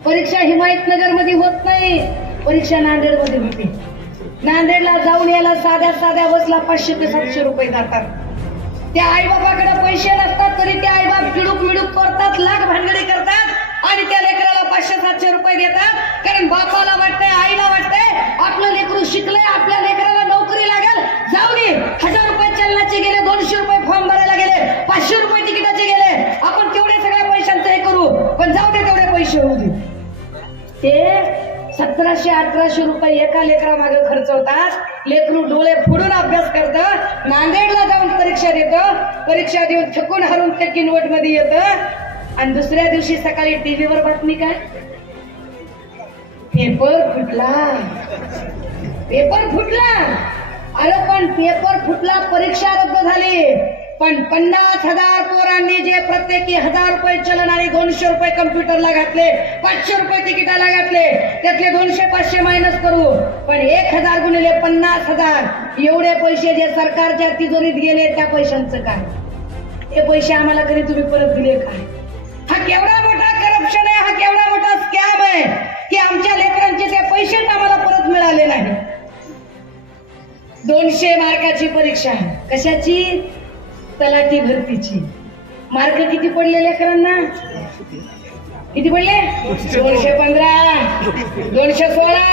परीक्षा हिमायतनगर मध्ये होत नाही, परीक्षा नांदेड मध्ये होते. नांदेडला जाऊन यायला साध्या बसला 500 ते 700 रुपये जातात. त्या आईबापाकडे पैसे नसतात तरी ते आईबाप मिडूक करतात, लाख भानगडी करतात आणि त्या लेकराला 500-700 रुपये देतात. कारण बापाला वाटतंय, आईला वाटतंय आपलं लेकरू शिकलंय, आपल्या लेकराला नोकरी लागेल, जाऊ दे. 1000 रुपये चलनाचे गेले, 200 रुपये फॉर्म भरायला गेले, 500 रुपये तिकिटाचे गेले, आपण तेवढे सगळ्या पैशांचं हे करू, पण जाऊ दे तेवढे पैसे होऊ दे. ते 1700-1800 रुपये एका लेकरा मागे खर्च होतात. लेकरू डोळे फोडून अभ्यास करतं, नांदेडला जाऊन परीक्षा देतं, परीक्षा देऊन थकून हरून ते किनवट मध्ये येतं. आणि दुसऱ्या दिवशी सकाळी टीव्हीवर बातमी काय? पेपर फुटला. अरे पण पेपर फुटला, परीक्षा रद्द झाली, पण 50,000 पोरांनी जे प्रत्येकी 1000 रुपये चलन आणि 200 रुपये कम्प्युटरला घातले, 500 रुपये तिकिटाला घातले, त्यातले 200-500 मायनस करू, पण 1000 गुणिले 50,000 एवढे पैसे जे सरकारच्या तिजोरीत गेले, त्या पैशांचं काय? हे पैसे आम्हाला कधी तुम्ही परत दिले काय? हा केवढा मोठा करप्शन आहे, हा केवढा मोठा स्कॅम आहे की आमच्या लेकरांचे ते पैसेच आम्हाला परत मिळाले नाही. 200 मार्काची परीक्षा, कशाची? तलाठी भरतीची. मार्क किती पडले लेकरांना? किती पडले? 215, 216,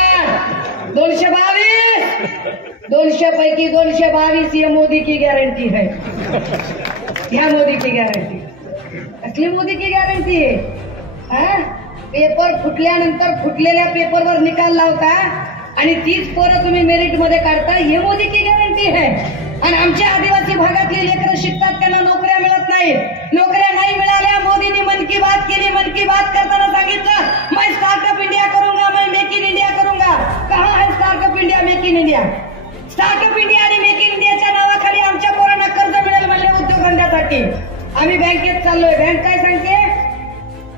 222. 200 पैकी 222 ये मोदी की गारंटी है. ह्या मोदी की गारंटी. असली मोदी की गारंटी है. पेपर फुटल्यानंतर फुटलेल्या पेपरवर निकाल लावता आणि तीच पोरं तुम्ही मेरिट मध्ये काढता, हे मोदी की गॅरंटी आहे? आणि आमच्या आदिवासी भागातली लेकरं शिकतात, त्यांना नोकऱ्या मिळत नाही. नोकऱ्या नाही मिळाल्या, मोदींनी मन की बात केली. मन की बात करताना सांगितलं मैं स्टार्टअप इंडिया करूंगा, मैं मेक इन इंडिया करूंगा. कहाँ है startup India, make in India? Startup India आणि मेक इन इंडियाच्या नावाखाली आमच्या पोरांना कर्ज मिळेल म्हणले उद्योगधंद्यासाठी. आम्ही बँकेत चाललोय, बँक काय सांगते?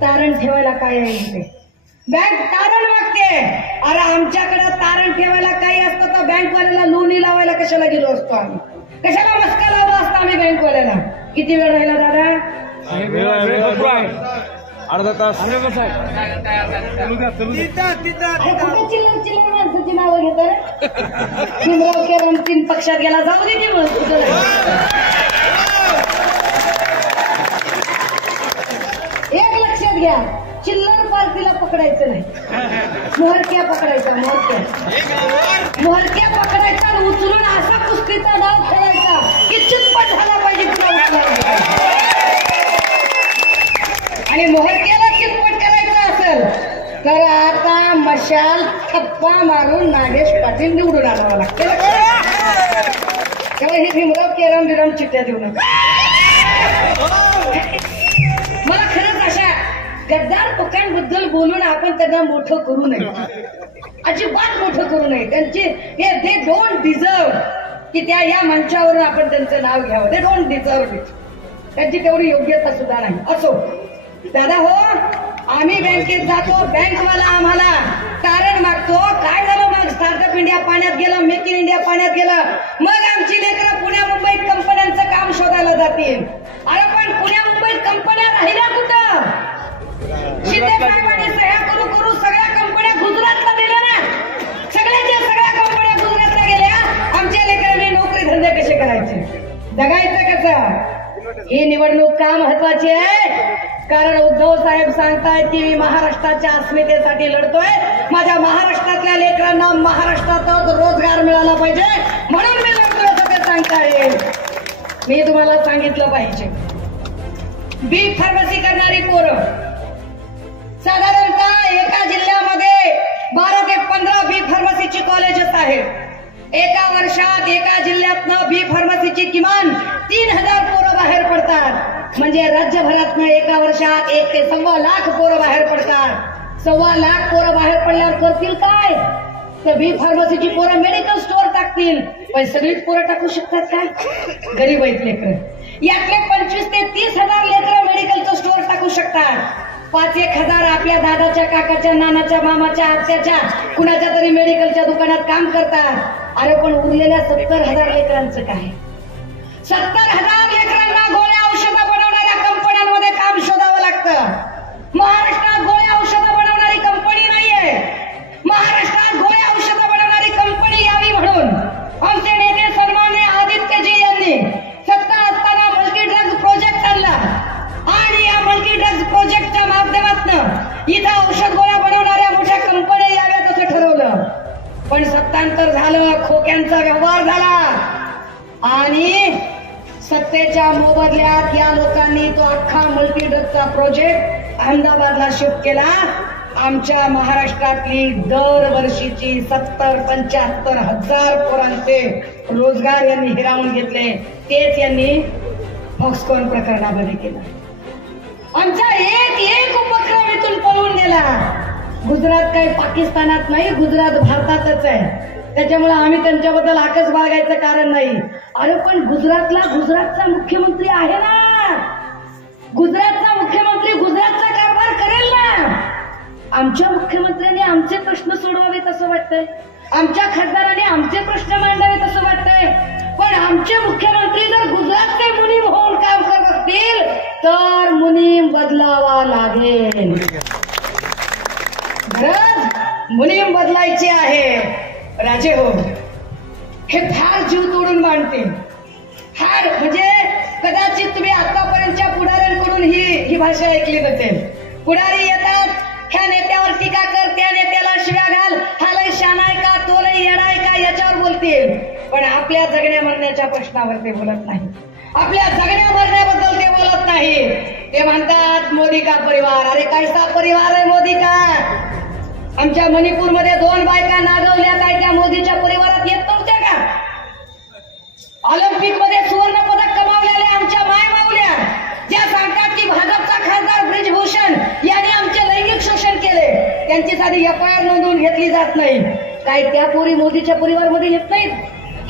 तारण ठेवायला काय आहे? बँक तारण मागते. अरे आमच्याकडे तारण ठेवायला काही असतं तर बँकवाल्याला लोणी लावायला कशाला गेलो असतो आम्ही? कशाला मस्का लावला असता आम्ही बँकवाल्याला? किती वेळ राहिला दादा? अर्धा तास. चिल्लर चिल्लर माणसाची नावं घेतात. भीमराव केरम 3 पक्षात गेला, जाऊ दे की मग. एक लक्षात घ्या, चिल्लर पार्टीला पकडायचं नाही, मोहरक्या पकडायचा. मोहरक्या पकडायचा आणि उचलून असा कुस्तीचा डाव खेळायचा की चितपट झाला पाहिजे पुन्हा उचलायला. आणि मोहरक्याला चितपट करायचं असेल तर आता मशाल थप्पा मारून नागेश पाटील निवडून आणावं लागतं. तेव्हा हे भीमराव केरम बिरम चिट्ट्या देऊ नका. मला खरंच अशा गद्दार लोकांबद्दल बोलून आपण त्यांना मोठं करू नये, अजिबात मोठं करू नये. त्यांची दे डोंट डिझर्व की त्या या मंचावरून आपण त्यांचं नाव घ्यावं. They don't deserve it. त्यांची तेवढी योग्यता सुद्धा नाही. असो दादा, हो आम्ही बँकेत जातो, बँकवाला आम्हाला तारण मागतो. काय झालं मग? स्टार्टअप इंडिया पाण्यात गेलं, मेक इन इंडिया पाण्यात गेलं. मग आमची लेकरं पुण्या मुंबईत कंपन्यांचं काम शोधायला जातील. अरे पण पुण्या मुंबईत कंपन्या राहिल्या कुठं? शिंदे साहेबांनी सह्या करू करू सगळ्या कंपन्या गुजरातला दिल्या ना. सगळ्या कंपन्या गुजरातला गेल्या. आमच्या लेकरांनी नोकरी धंदे कसे करायचे, जगायचं कसं? ही निवडणूक का महत्वाची आहे? कारण उद्धव साहेब सांगतायत की मी महाराष्ट्राच्या अस्मितेसाठी लढतोय. माझ्या महाराष्ट्रातल्या लेकरांना महाराष्ट्रातच रोजगार मिळाला पाहिजे म्हणून मी लढतोय असं ते सांगतायत. मी तुम्हाला सांगितलं पाहिजे, बी फार्मसी करणारी पोरं साधारणतः एका जिल्ह्यामध्ये 12 ते 15 बी फार्मसीची कॉलेजेस आहेत. एका वर्षात एका जिल्ह्यातनं बी फार्मसीची किमान 3000 पोरं बाहेर पडतात. म्हणजे राज्यभरातनं एका वर्षात 1 ते 1.25 लाख पोरं बाहेर पडतात. 1.25 लाख पोरं बाहेर पडल्यावर करतील काय? तर बी फार्मसीची पोरं मेडिकल स्टोअर टाकतील. पण सगळीच पोरं टाकू शकतात का? गरीब आहेत लेकरं. यातले 25 ते 30 हजार लेकरं मेडिकलचं स्टोअर टाकू शकतात. 5-1 हजार आपल्या दादाच्या, काकाच्या, नानाच्या, मामाच्या, आत्याच्या कुणाच्या तरी मेडिकलच्या दुकानात काम करतात. अरे पण उरलेल्या 70,000 लेकरांचं काय? 70,000 लेकरांना गोळ्या औषधं बनवणाऱ्या कंपन्यांमध्ये काम शोधावं लागतं. महाराष्ट्रात गोळ्या औषधं बनवणारी कंपनी नाहीये. महाराष्ट्रात गोळ्या औषधं बनवणारी कंपनी यावी म्हणून आमचे नेते सन्माननीय आदित्यजी यांनी सत्ता असताना मल्टी ड्रग्ज प्रोजेक्ट आणला आणि या मल्टी ड्रग्ज प्रोजेक्टच्या माध्यमातून इथं औषध गोळ्या बनवणाऱ्या मोठ्या कंपन्या याव्यात असं ठरवलं. पण सत्तांतर झालं, खोक्यांचा व्यवहार झाला आणि सत्तेच्या मोबदल्यात या लोकांनी तो अख्खा मल्टी ड्रग्जचा प्रोजेक्ट अहमदाबादला शिफ्ट केला. आमच्या महाराष्ट्रातली दरवर्षीची 70-75 हजार पोरांचे रोजगार यांनी हिरावून घेतले. तेच यांनी फॉक्सकॉन प्रकरणामध्ये केलं. आमचा एक उपक्रम इथून पळून गेला. गुजरात काही पाकिस्तानात नाही, गुजरात भारतातच आहे. त्याच्यामुळे आम्ही त्यांच्याबद्दल आकस बाळगायचं कारण नाही. अरे पण गुजरातचा मुख्यमंत्री आहे ना. गुजरातचा मुख्यमंत्री गुजरातचा कारभार करेल ना. आमच्या मुख्यमंत्र्यांनी आमचे प्रश्न सोडवावेत असं वाटतंय. आमच्या खासदारांनी आमचे प्रश्न मांडावेत असं वाटतंय. पण आमचे मुख्यमंत्री जर गुजरातचे मुनीम होऊन काम करत असतील तर मुनीम बदलावा लागेल. गरज मुनीम बदलायची आहे. राजे हो, हे फार जीव तोडून मांडते. फार म्हणजे कदाचित तुम्ही आतापर्यंतच्या पुढाऱ्यांकडून ही भाषा ऐकली नसेल. पुढारी येतात, ह्या नेत्यावर टीका कर, त्या नेत्याला शिव्या घाल, हा लय शानाय का, तो लय येडाय का, याच्यावर बोलतील. पण आपल्या जगण्या मरण्याच्या प्रश्नावर ते बोलत नाही. आपल्या जगण्या मरण्याबद्दल ते बोलत नाही. ते म्हणतात मोदी का परिवार. अरे कैसा परिवार आहे मोदी का? आमच्या मणिपूरमध्ये 2 बायका नागवल्या, काय त्या मोदीच्या परिवारात येत नव्हत्या का? ऑलिम्पिक मध्ये सुवर्ण पदक कमावलेल्या आमच्या माय माऊल्या ज्या सांगतात की भाजपचा खासदार ब्रिजभूषण यांनी आमचे लैंगिक शोषण केले, त्यांची साधी FIR नोंदवून घेतली जात नाही. काय त्या पोरी मोदीच्या परिवारमध्ये येत नाहीत?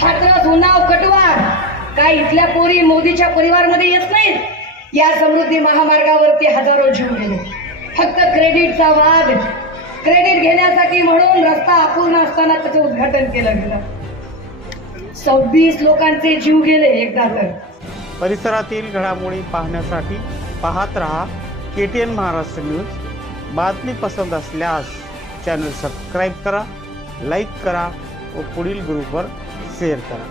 हातरस, उन्नाव, कटुआ, काय इथल्या पोरी मोदीच्या परिवारमध्ये येत नाहीत? या समृद्धी महामार्गावरती हजारो जीव गेले. फक्त क्रेडिटचा वाद, क्रेडिट घेण्यासाठी म्हणून रस्ता अपूर्ण असताना त्याचं उद्घाटन केलं गेलं. 26 लोकांचे जीव गेले एकदा तर. परिसरातील घडामोडी पाहण्यासाठी पाहत रहा KTN महाराष्ट्र न्यूज. बातमी पसंत असल्यास चॅनल सबस्क्राईब करा, लाईक करा व पुढील ग्रुपवर शेअर करा.